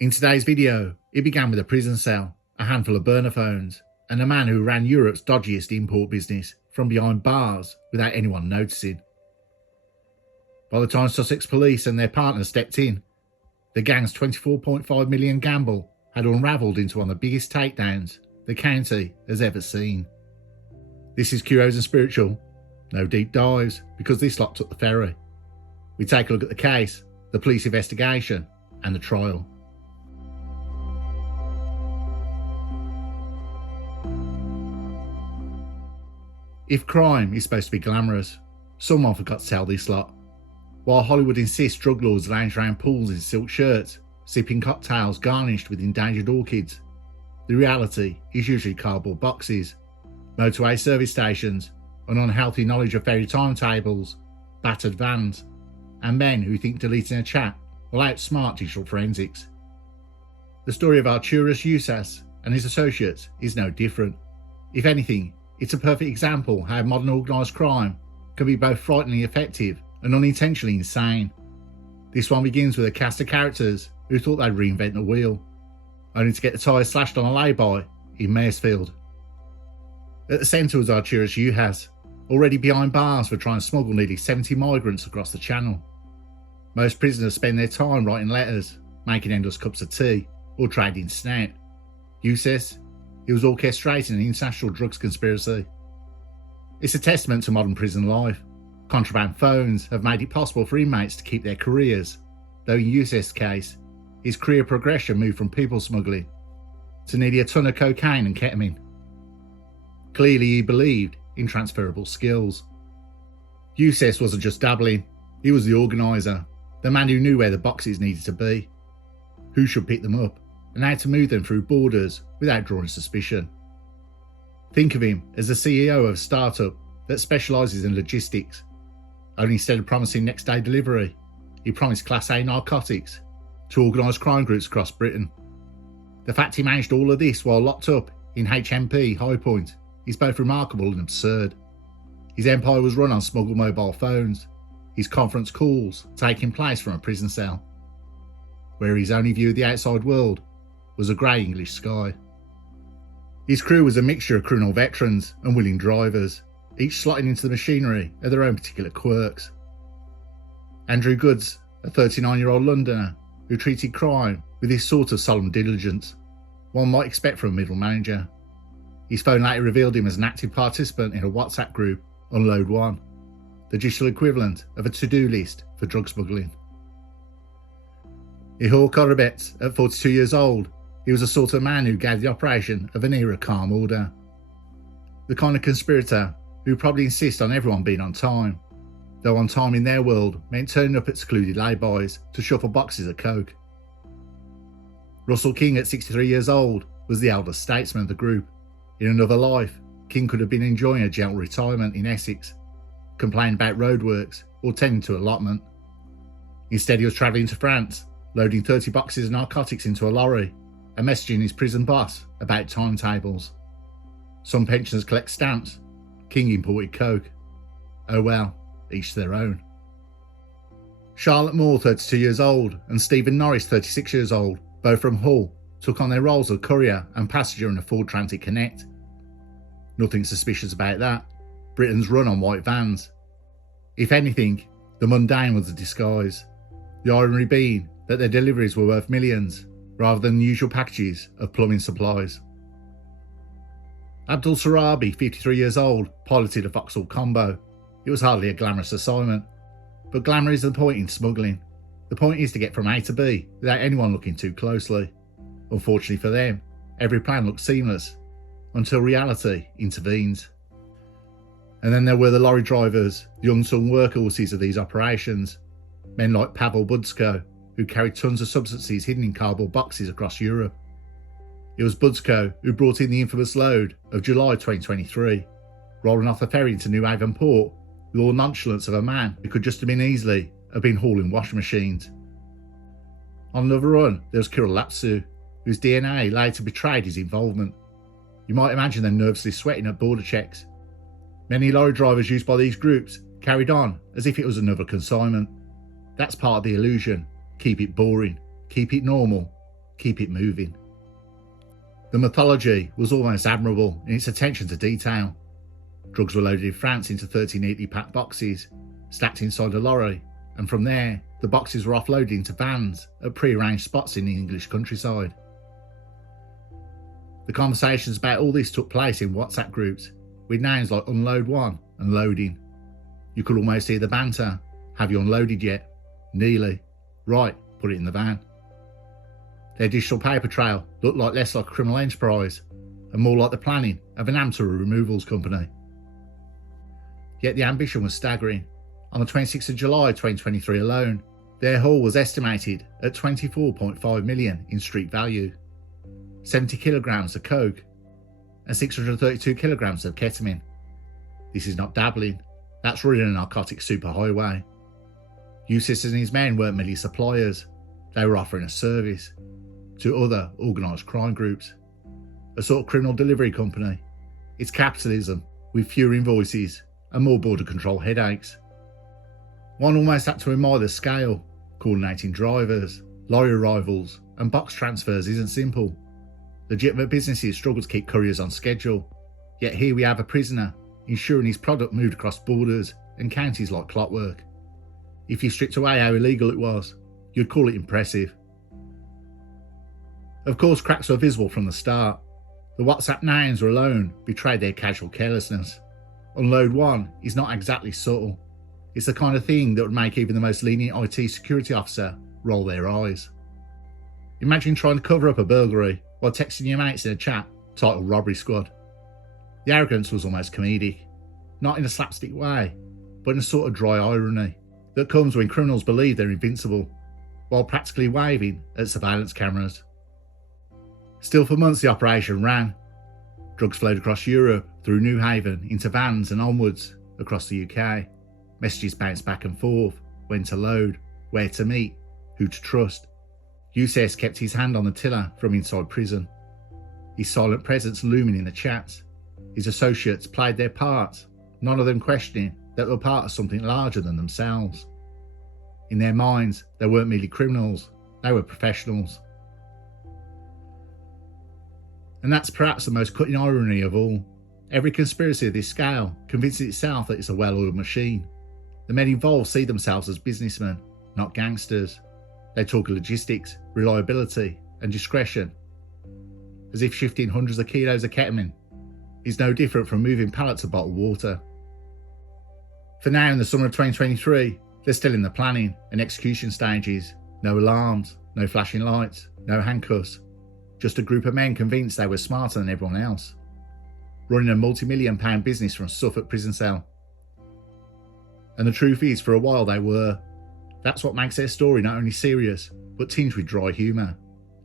In today's video, it began with a prison cell, a handful of burner phones, and a man who ran Europe's dodgiest import business from behind bars without anyone noticing. By the time Sussex police and their partners stepped in, the gang's £24.5 million gamble had unravelled into one of the biggest takedowns the county has ever seen. This is Curios&Spiritual. No deep dives, because this lot took the ferry. We take a look at the case, the police investigation, and the trial. If crime is supposed to be glamorous, someone forgot to tell this lot. While Hollywood insists drug lords lounge around pools in silk shirts, sipping cocktails garnished with endangered orchids, the reality is usually cardboard boxes, motorway service stations, an unhealthy knowledge of ferry timetables, battered vans, and men who think deleting a chat will outsmart digital forensics. The story of Arturus Usas and his associates is no different. If anything, it's a perfect example how modern organised crime can be both frighteningly effective and unintentionally insane. This one begins with a cast of characters who thought they'd reinvent the wheel, only to get the tyres slashed on a lay-by in Maresfield. At the centre was Arturus Usas, already behind bars for trying to smuggle nearly 70 migrants across the channel. Most prisoners spend their time writing letters, making endless cups of tea, or trading snout. Usas, he was orchestrating an international drugs conspiracy. It's a testament to modern prison life. Contraband phones have made it possible for inmates to keep their careers, though in Usas' case, his career progression moved from people smuggling to nearly a ton of cocaine and ketamine. Clearly he believed in transferable skills. Usas wasn't just dabbling, he was the organiser, the man who knew where the boxes needed to be, who should pick them up, and how to move them through borders without drawing suspicion. Think of him as the CEO of a startup that specialises in logistics, only instead of promising next day delivery, he promised Class A narcotics to organised crime groups across Britain. The fact he managed all of this while locked up in HMP High Point is both remarkable and absurd. His empire was run on smuggled mobile phones, his conference calls taking place from a prison cell, where his only view of the outside world was a grey English sky. His crew was a mixture of criminal veterans and willing drivers, each slotting into the machinery of their own particular quirks. Andrew Goods, a 39-year-old Londoner who treated crime with this sort of solemn diligence one might expect from a middle manager. His phone later revealed him as an active participant in a WhatsApp group, Unload One, the digital equivalent of a to-do list for drug smuggling. Ihor Korobet, at 42 years old, he was the sort of man who gave the operation of an era calm order. The kind of conspirator who probably insists on everyone being on time, though on time in their world meant turning up at secluded lay-bys to shuffle boxes of coke. Russell King, at 63 years old, was the eldest statesman of the group. In another life, King could have been enjoying a gentle retirement in Essex, complaining about roadworks or tending to allotment. Instead, he was travelling to France, loading 30 boxes of narcotics into a lorry and messaging his prison boss about timetables. Some pensioners collect stamps, King imported coke. Oh well, each their own. Charlotte Moore, 32 years old, and Stephen Norris, 36 years old, both from Hull, took on their roles of courier and passenger in a Ford Transit Connect. Nothing suspicious about that. Britain's run on white vans. If anything, the mundane was a disguise, the irony being that their deliveries were worth millions, rather than the usual packages of plumbing supplies. Abdul Sarabi, 53 years old, piloted a Vauxhall Combo. It was hardly a glamorous assignment, but glamour isn't the point in smuggling. The point is to get from A to B without anyone looking too closely. Unfortunately for them, every plan looked seamless, until reality intervenes. And then there were the lorry drivers, the unsung workhorses of these operations, men like Pavel Budsko, who carried tons of substances hidden in cardboard boxes across Europe. It was Budsko who brought in the infamous load of July 2023, rolling off the ferry into New Haven port with all the nonchalance of a man who could just have been hauling washing machines. On another run, there was Kirill Lapsu, whose DNA later betrayed his involvement. You might imagine them nervously sweating at border checks. Many lorry drivers used by these groups carried on as if it was another consignment. That's part of the illusion. Keep it boring, keep it normal, keep it moving. The mythology was almost admirable in its attention to detail. Drugs were loaded in France into 30 neatly packed boxes, stacked inside a lorry, and from there, the boxes were offloaded into vans at pre-arranged spots in the English countryside. The conversations about all this took place in WhatsApp groups, with names like Unload 1 and Loading. You could almost hear the banter. Have you unloaded yet? Nearly. Right, put it in the van. Their digital paper trail looked less like a criminal enterprise and more like the planning of an amateur removals company. Yet the ambition was staggering. On the 26th of July 2023 alone, their haul was estimated at 24.5 million in street value, 70 kilograms of coke and 632 kilograms of ketamine. This is not dabbling, that's running a narcotic superhighway. Eustace and his men weren't merely suppliers, they were offering a service to other organised crime groups. A sort of criminal delivery company. It's capitalism, with fewer invoices and more border control headaches. One almost had to admire the scale. Coordinating drivers, lorry arrivals and box transfers isn't simple. Legitimate businesses struggle to keep couriers on schedule, yet here we have a prisoner ensuring his product moved across borders and counties like clockwork. If you stripped away how illegal it was, you'd call it impressive. Of course, cracks were visible from the start. The WhatsApp names alone betrayed their casual carelessness. Unload 1 is not exactly subtle. It's the kind of thing that would make even the most lenient IT security officer roll their eyes. Imagine trying to cover up a burglary while texting your mates in a chat titled Robbery Squad. The arrogance was almost comedic, not in a slapstick way, but in a sort of dry irony that comes when criminals believe they're invincible, while practically waving at surveillance cameras. Still, for months the operation ran. Drugs flowed across Europe, through New Haven, into vans and onwards across the UK. Messages bounced back and forth, when to load, where to meet, who to trust. Eustace kept his hand on the tiller from inside prison. His silent presence looming in the chats. His associates played their parts, none of them questioning that they were part of something larger than themselves. In their minds, they weren't merely criminals, they were professionals. And that's perhaps the most cutting irony of all. Every conspiracy of this scale convinces itself that it's a well-oiled machine. The men involved see themselves as businessmen, not gangsters. They talk of logistics, reliability and discretion, as if shifting hundreds of kilos of ketamine is no different from moving pallets of bottled water. For now, in the summer of 2023, they're still in the planning and execution stages. No alarms, no flashing lights, no handcuffs. Just a group of men convinced they were smarter than everyone else, running a multi-million-pound business from a Suffolk prison cell. And the truth is, for a while they were. That's what makes their story not only serious, but tinged with dry humour.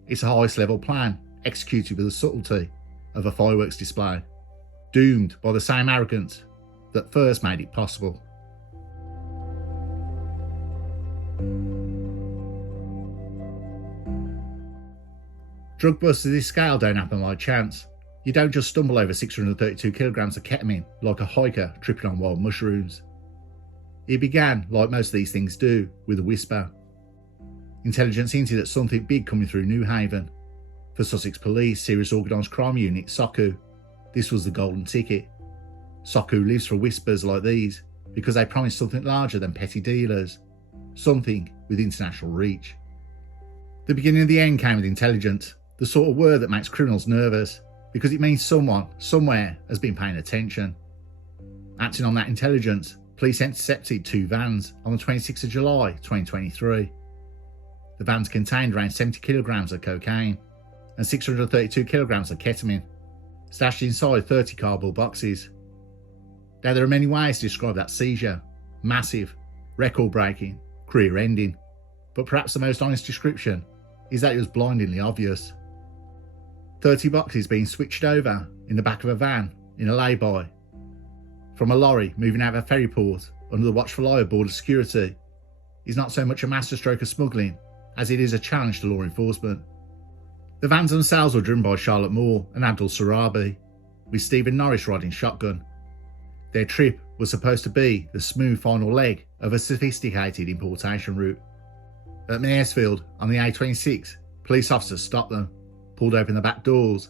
It's a highest-level plan, executed with the subtlety of a fireworks display, doomed by the same arrogance that first made it possible. Drug busts of this scale don't happen by chance. You don't just stumble over 632 kilograms of ketamine like a hiker tripping on wild mushrooms. It began, like most of these things do, with a whisper. Intelligence hinted at something big coming through New Haven. For Sussex Police Serious Organised Crime Unit, SOCU, this was the golden ticket. SOCU lives for whispers like these because they promise something larger than petty dealers, something with international reach. The beginning of the end came with intelligence, the sort of word that makes criminals nervous because it means someone, somewhere, has been paying attention. Acting on that intelligence, police intercepted 2 vans on the 26th of July 2023. The vans contained around 70 kilograms of cocaine and 632 kilograms of ketamine, stashed inside 30 cardboard boxes. Now, there are many ways to describe that seizure: massive, record-breaking, career-ending, but perhaps the most honest description is that it was blindingly obvious. 30 boxes being switched over in the back of a van in a lay-by from a lorry moving out of a ferry port under the watchful eye of border security is not so much a masterstroke of smuggling as it is a challenge to law enforcement. The vans themselves were driven by Charlotte Moore and Abdul Sarabi, with Stephen Norris riding shotgun. Their trip was supposed to be the smooth final leg of a sophisticated importation route. At Maresfield on the A26, Police officers stopped them, pulled open the back doors,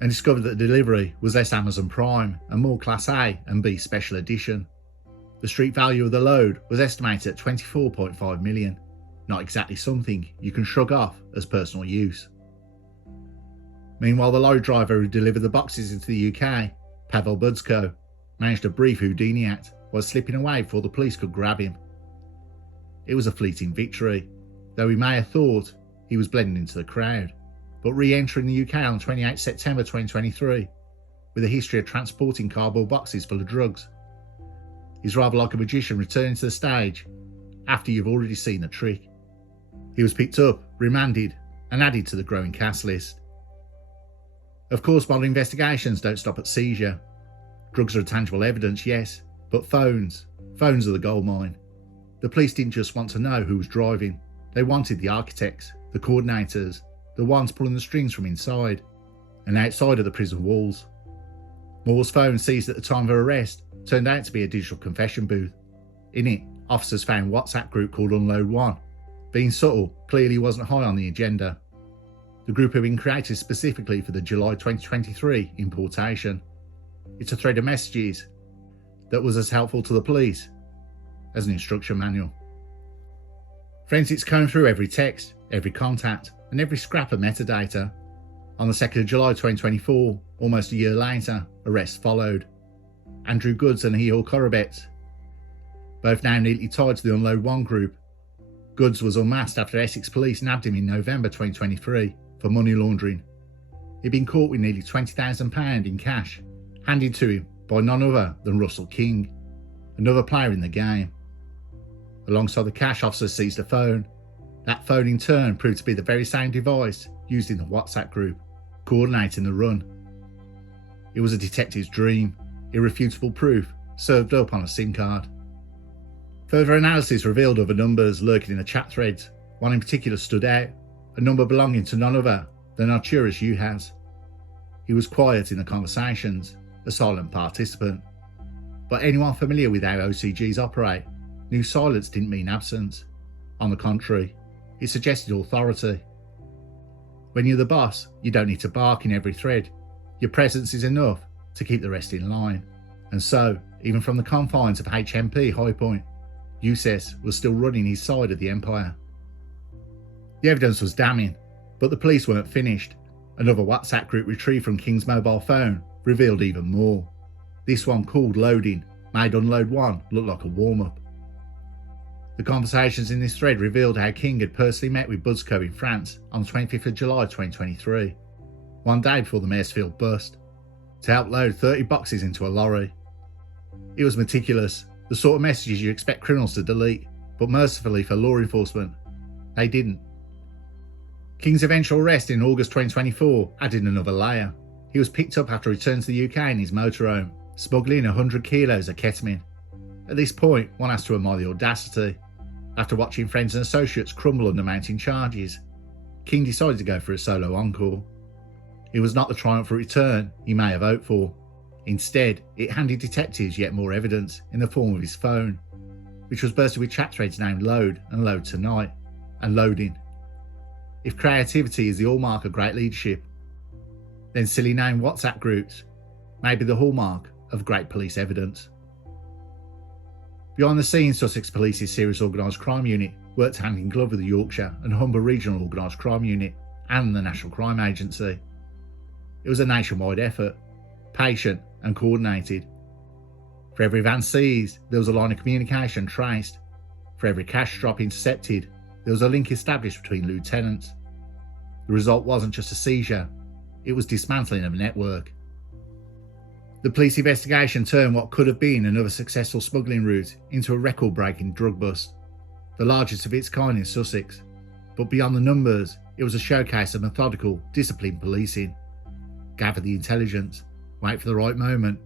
and discovered that the delivery was less Amazon Prime and more Class A and B Special Edition. The street value of the load was estimated at $24.5 million, not exactly something you can shrug off as personal use. Meanwhile, the lorry driver who delivered the boxes into the UK, Pavel Budsko, managed a brief Houdini act while slipping away before the police could grab him. It was a fleeting victory, though he may have thought he was blending into the crowd, but re-entering the UK on 28 September 2023 with a history of transporting cardboard boxes full of drugs is rather like a magician returning to the stage after you've already seen the trick. He was picked up, remanded, and added to the growing cast list. Of course, modern investigations don't stop at seizure. Drugs are tangible evidence, yes, but phones are the goldmine. The police didn't just want to know who was driving, they wanted the architects, the coordinators, the ones pulling the strings from inside and outside of the prison walls. Moore's phone seized at the time of her arrest turned out to be a digital confession booth. In it, officers found a WhatsApp group called Unload One. Being subtle, clearly wasn't high on the agenda. The group had been created specifically for the July 2023 importation. It's a thread of messages that was as helpful to the police as an instruction manual. Forensics combed through every text, every contact, and every scrap of metadata. On the 2nd of July 2024, almost a year later, arrests followed. Andrew Goods and Ihor Korobets, both now neatly tied to the Unload One group. Goods was unmasked after Essex police nabbed him in November 2023 for money laundering. He'd been caught with nearly £20,000 in cash, handed to him by none other than Russell King, another player in the game. Alongside the cash, officers seized a phone. That phone in turn proved to be the very same device used in the WhatsApp group, coordinating the run. It was a detective's dream, irrefutable proof served up on a SIM card. Further analysis revealed other numbers lurking in the chat threads. One in particular stood out, a number belonging to none other than Arturus Uhas. He was quiet in the conversations, a silent participant. But anyone familiar with how OCGs operate knew silence didn't mean absence. On the contrary, it suggested authority. When you're the boss, you don't need to bark in every thread. Your presence is enough to keep the rest in line. And so, even from the confines of HMP High Point, Uhas was still running his side of the empire. The evidence was damning, but the police weren't finished. Another WhatsApp group retrieved from King's mobile phone revealed even more. This one, called Loading, made Unload One look like a warm-up. The conversations in this thread revealed how King had personally met with Budsko in France on 25th of July 2023, one day before the Maresfield bust, to help load 30 boxes into a lorry. It was meticulous, the sort of messages you expect criminals to delete, but mercifully for law enforcement, they didn't. King's eventual arrest in August 2024 added another layer. He was picked up after return to the UK in his motorhome, smuggling 100 kilos of ketamine. At this point, one has to admire the audacity. After watching friends and associates crumble under mounting charges, King decided to go for a solo encore. It was not the triumphant return he may have hoped for. Instead, it handed detectives yet more evidence in the form of his phone, which was bursting with chat threads named Load and Load Tonight, and Loading. If creativity is the hallmark of great leadership, then silly named WhatsApp groups may be the hallmark of great police evidence. Behind the scenes, Sussex Police's Serious Organised Crime Unit worked hand in glove with the Yorkshire and Humber Regional Organised Crime Unit and the National Crime Agency. It was a nationwide effort, patient and coordinated. For every van seized, there was a line of communication traced. For every cash drop intercepted, there was a link established between lieutenants. The result wasn't just a seizure, it was dismantling of a network. The police investigation turned what could have been another successful smuggling route into a record-breaking drug bust, the largest of its kind in Sussex. But beyond the numbers, it was a showcase of methodical, disciplined policing. Gather the intelligence, wait for the right moment,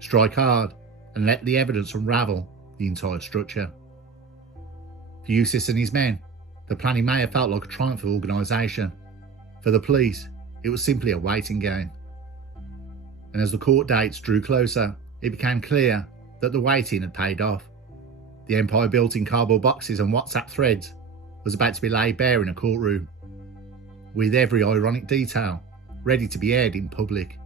strike hard, and let the evidence unravel the entire structure. For Uhas and his men, the planning may have felt like a triumph of organisation. For the police, it was simply a waiting game. And as the court dates drew closer, it became clear that the waiting had paid off. The empire built in cardboard boxes and WhatsApp threads was about to be laid bare in a courtroom. with every ironic detail ready to be aired in public.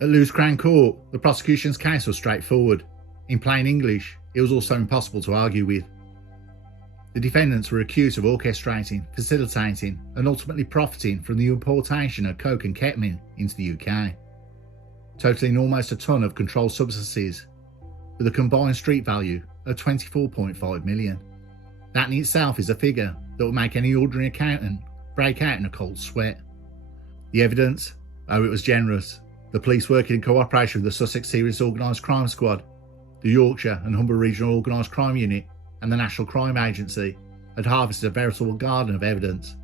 At Lewes Crown Court, the prosecution's case was straightforward. In plain English, it was also impossible to argue with. The defendants were accused of orchestrating, facilitating, and ultimately profiting from the importation of coke and ketamine into the UK, totaling almost a tonne of controlled substances, with a combined street value of 24.5 million. That in itself is a figure that would make any ordinary accountant break out in a cold sweat. The evidence? Oh, it was generous. The police, working in cooperation with the Sussex Serious Organised Crime Squad, the Yorkshire and Humber Regional Organised Crime Unit, and the National Crime Agency, had harvested a veritable garden of evidence,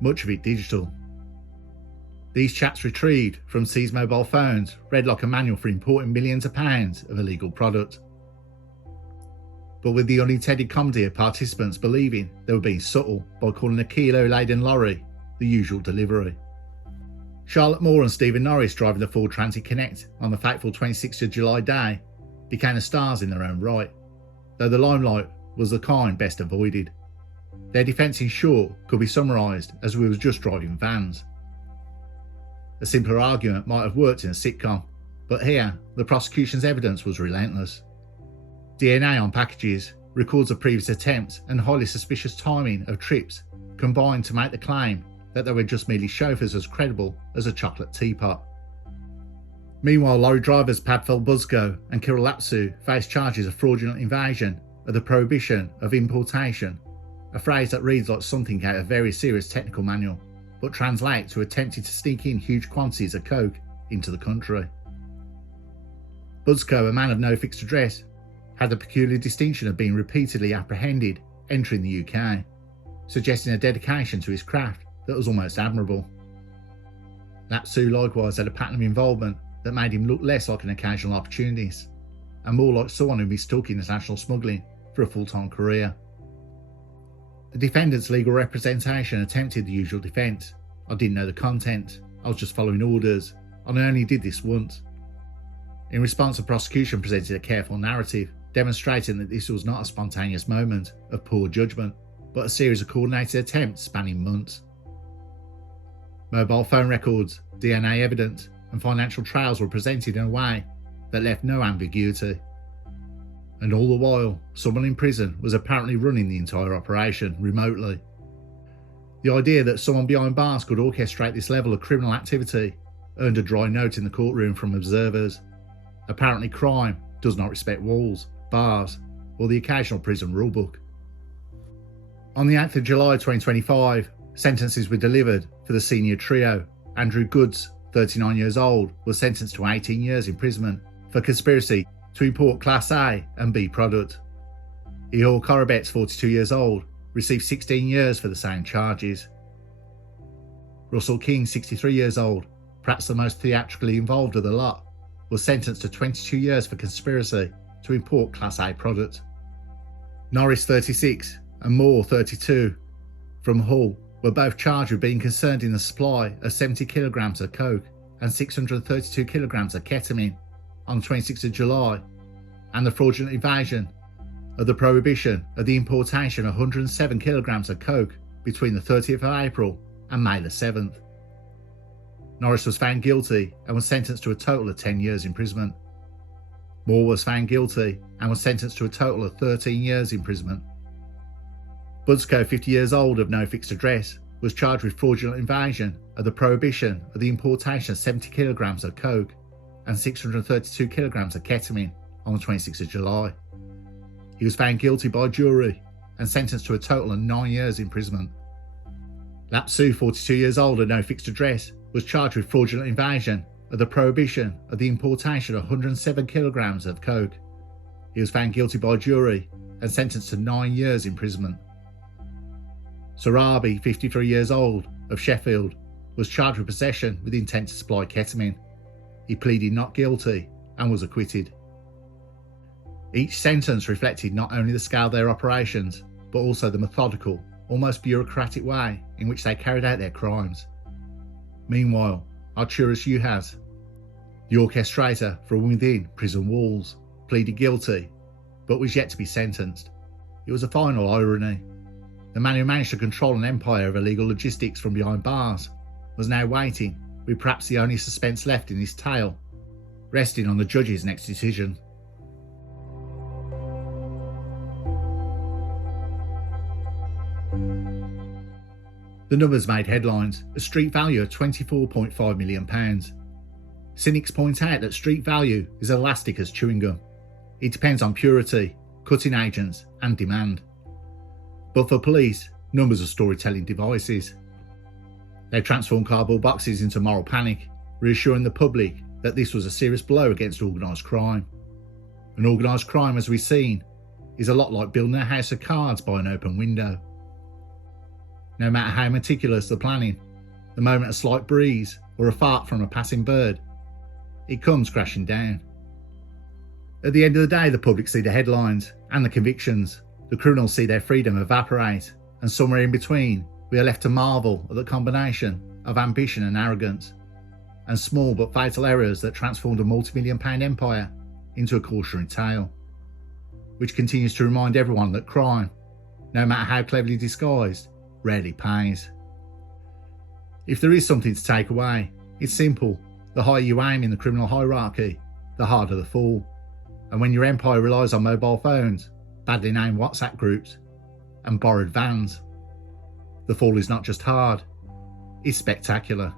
much of it digital. These chats retrieved from seized mobile phones read like a manual for importing millions of pounds of illegal product, but with the unintended comedy of participants believing they were being subtle by calling a kilo-laden lorry the usual delivery. Charlotte Moore and Stephen Norris, driving the Ford Transit Connect on the fateful 26th of July day, became the stars in their own right, though the limelight was the kind best avoided. Their defence, in short, could be summarised as we was just driving vans. A simpler argument might have worked in a sitcom, but here the prosecution's evidence was relentless. DNA on packages, records of previous attempts, and highly suspicious timing of trips combined to make the claim that they were just merely chauffeurs as credible as a chocolate teapot. Meanwhile, lorry drivers Padfel Buzko and Kirill Lapsu faced charges of fraudulent invasion of the prohibition of importation, a phrase that reads like something out of a very serious technical manual, but translates to attempting to sneak in huge quantities of coke into the country. Buzko, a man of no fixed address, had the peculiar distinction of being repeatedly apprehended entering the UK, suggesting a dedication to his craft that was almost admirable. Lapsu likewise had a pattern of involvement that made him look less like an occasional opportunist, and more like someone who mistook international smuggling for a full-time career. The defendant's legal representation attempted the usual defence. I didn't know the content, I was just following orders, and I only did this once. In response, the prosecution presented a careful narrative, demonstrating that this was not a spontaneous moment of poor judgment, but a series of coordinated attempts spanning months. Mobile phone records, DNA evidence, and financial trails were presented in a way that left no ambiguity. And all the while, someone in prison was apparently running the entire operation remotely. The idea that someone behind bars could orchestrate this level of criminal activity earned a dry note in the courtroom from observers. Apparently, crime does not respect walls, bars, or the occasional prison rulebook. On the 8th of July 2025, sentences were delivered for the senior trio. Andrew Goods, 39 years old, was sentenced to 18 years imprisonment for conspiracy to import Class A and B product. Ihor Korobets, 42 years old, received 16 years for the same charges. Russell King, 63 years old, perhaps the most theatrically involved of the lot, was sentenced to 22 years for conspiracy to import Class A product. Norris, 36, and Moore, 32, from Hull, were both charged with being concerned in the supply of 70 kilograms of coke and 632 kilograms of ketamine on the 26th of July, and the fraudulent evasion of the prohibition of the importation of 107 kilograms of coke between the 30th of April and May the 7th. Norris was found guilty and was sentenced to a total of 10 years imprisonment. Moore was found guilty and was sentenced to a total of 13 years imprisonment. Buzko, 50 years old, of no fixed address, was charged with fraudulent invasion of the prohibition of the importation of 70 kilograms of coke and 632 kilograms of ketamine on the 26th of July. He was found guilty by jury and sentenced to a total of 9 years imprisonment. Lapsu, 42 years old, of no fixed address, was charged with fraudulent invasion of the prohibition of the importation of 107 kilograms of coke. He was found guilty by jury and sentenced to 9 years imprisonment. Sarabi, 53 years old, of Sheffield, was charged with possession with intent to supply ketamine. He pleaded not guilty and was acquitted. Each sentence reflected not only the scale of their operations, but also the methodical, almost bureaucratic way in which they carried out their crimes. Meanwhile, Arturus Uhas, the orchestrator from within prison walls, pleaded guilty but was yet to be sentenced. It was a final irony. The man who managed to control an empire of illegal logistics from behind bars was now waiting, with perhaps the only suspense left in his tale, resting on the judge's next decision. The numbers made headlines, a street value of £24.5 million. Cynics point out that street value is elastic as chewing gum. It depends on purity, cutting agents, and demand. But for police, numbers are storytelling devices. They transform cardboard boxes into moral panic, reassuring the public that this was a serious blow against organised crime. And organised crime, as we've seen, is a lot like building a house of cards by an open window. No matter how meticulous the planning, the moment a slight breeze or a fart from a passing bird, it comes crashing down. At the end of the day, the public see the headlines and the convictions, the criminals see their freedom evaporate, and somewhere in between, we are left to marvel at the combination of ambition and arrogance, and small but fatal errors that transformed a multi-million-pound empire into a cautionary tale, which continues to remind everyone that crime, no matter how cleverly disguised, rarely pays. If there is something to take away, it's simple. The higher you aim in the criminal hierarchy, the harder the fall. And when your empire relies on mobile phones, badly named WhatsApp groups, and borrowed vans, the fall is not just hard, it's spectacular.